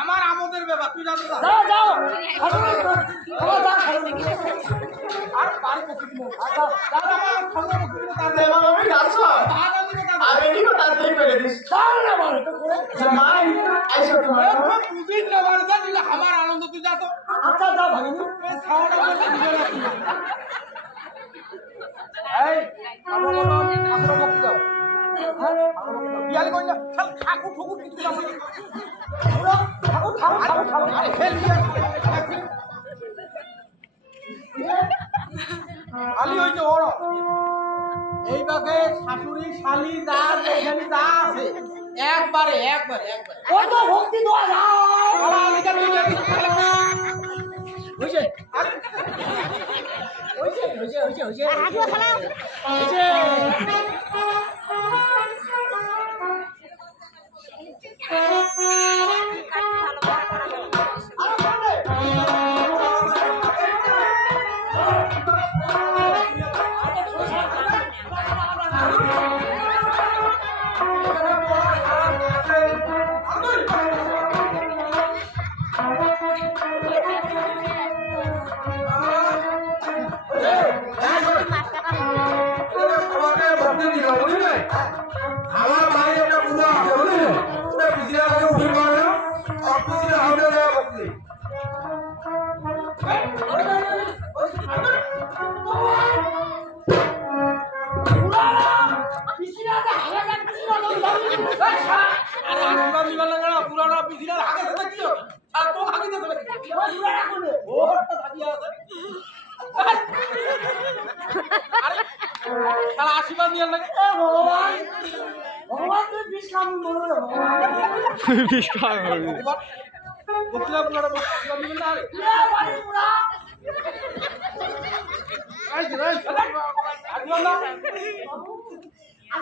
আমার আমাদের ব্যাপার তুই যাও যাও আর পারি পক্ষে দিব দাদা আমার খাওয়া পক্ষে দিব তার দেবা আমি যাচ্ছ দাদা দিব দাদা আরে নিকো তাড়াতাড়ি করে দিস যাও না বল তো করে জামাই আইসো তোমার বুঝিস না মানে জানিলে আমার আনন্দ তুই যা তো আচ্ছা যাও ভাগিনি এই খাওয়াটা বলতে দিবে না এই আমরা পক্ষে দাও বিয়ালি কই না খাল ঠাকুর ঠুকুর কিছু না ঠাকুর আরে খেল বিয়া আলি হইছে ওর এই বাগে শাশুড়ি শালি যা এখানে যা আছে একবারে ওই তো ভক্তি দোয়া যাও আলা আলিকা তুই দেখি হইছে হাজুয়া খেলাও হইছে আমার ভাই একটা বুড়া আছে বুঝলি ওটা বিজরা করে উঠে পড়ে না অফিসে হাউডে দেওয়া বসলি পুরানা বিজরার আগে থেকে কি আর তো আগে থেকে ওটা দাঁড়িয়ে আছে আরে আশীর্বাদ নিয়ে লাগে ভগবান তুই বিষ খাবি মরো রে ভগবান বিশ টাকা বকিলা পুরাটা বকিলা নিবেন না বাড়ি পুরা